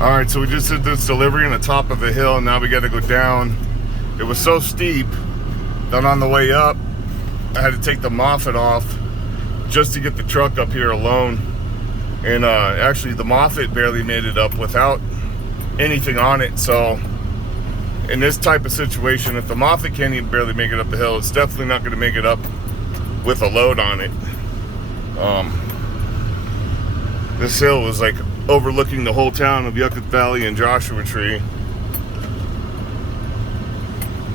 All right, so we just did this delivery on the top of a hill, and now we got to go down. It was so steep that on the way up, I had to take the Moffett off just to get the truck up here alone. And actually, the Moffett barely made it up without anything on it. So in this type of situation, if the Moffett can't even barely make it up the hill, it's definitely not going to make it up with a load on it. This hill was like overlooking the whole town of Yucca Valley and Joshua Tree.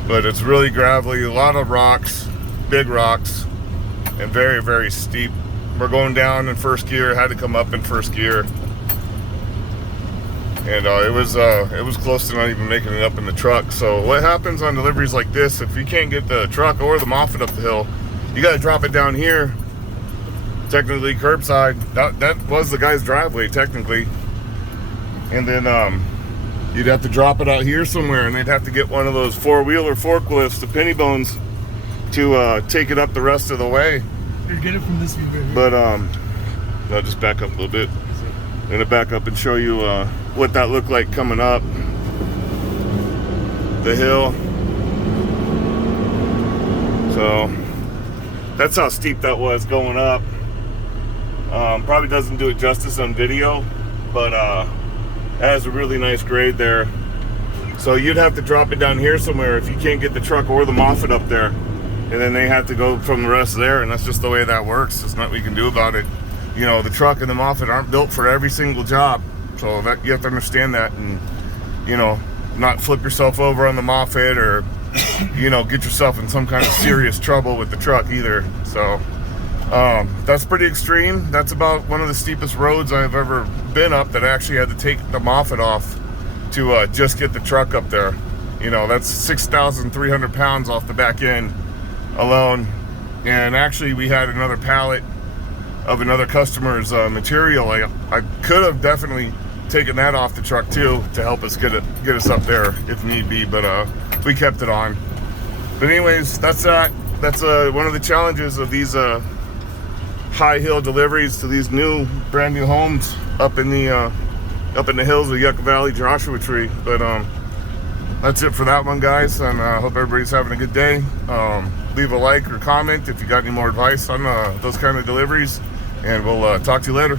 But it's really gravelly, a lot of rocks, big rocks, and very, very steep. We're going down in first gear, had to come up in first gear. And it was close to not even making it up in the truck. So what happens on deliveries like this, if you can't get the truck or the Moffett up the hill, you gotta drop it down here. Technically curbside. That was the guy's driveway, technically. And then you'd have to drop it out here somewhere, and they'd have to get one of those four-wheeler forklifts, the penny bones, to take it up the rest of the way. Here, get it from this view right here. But I'll just back up a little bit. I'm gonna back up and show you what that looked like coming up the hill. So that's how steep that was going up. Probably doesn't do it justice on video, but it has a really nice grade there. So you'd have to drop it down here somewhere if you can't get the truck or the Moffett up there, and then they have to go from the rest there, and that's just the way that works. There's nothing we can do about it. You know, the truck and the Moffett aren't built for every single job, so that you have to understand that, and you know, not flip yourself over on the Moffett, or you know, get yourself in some kind of serious trouble with the truck either. So that's pretty extreme. That's about one of the steepest roads I've ever been up that I actually had to take the Moffett off to just get the truck up there. You know, that's 6,300 pounds off the back end alone. And actually we had another pallet of another customer's material. I could have definitely taken that off the truck too to help us get us up there if need be, but we kept it on. But anyways, that's that. That's one of the challenges of these high hill deliveries to these brand new homes up in the hills of Yucca Valley, Joshua Tree. But that's it for that one, guys, and I hope everybody's having a good day. Leave a like or comment if you got any more advice on those kind of deliveries, and we'll talk to you later.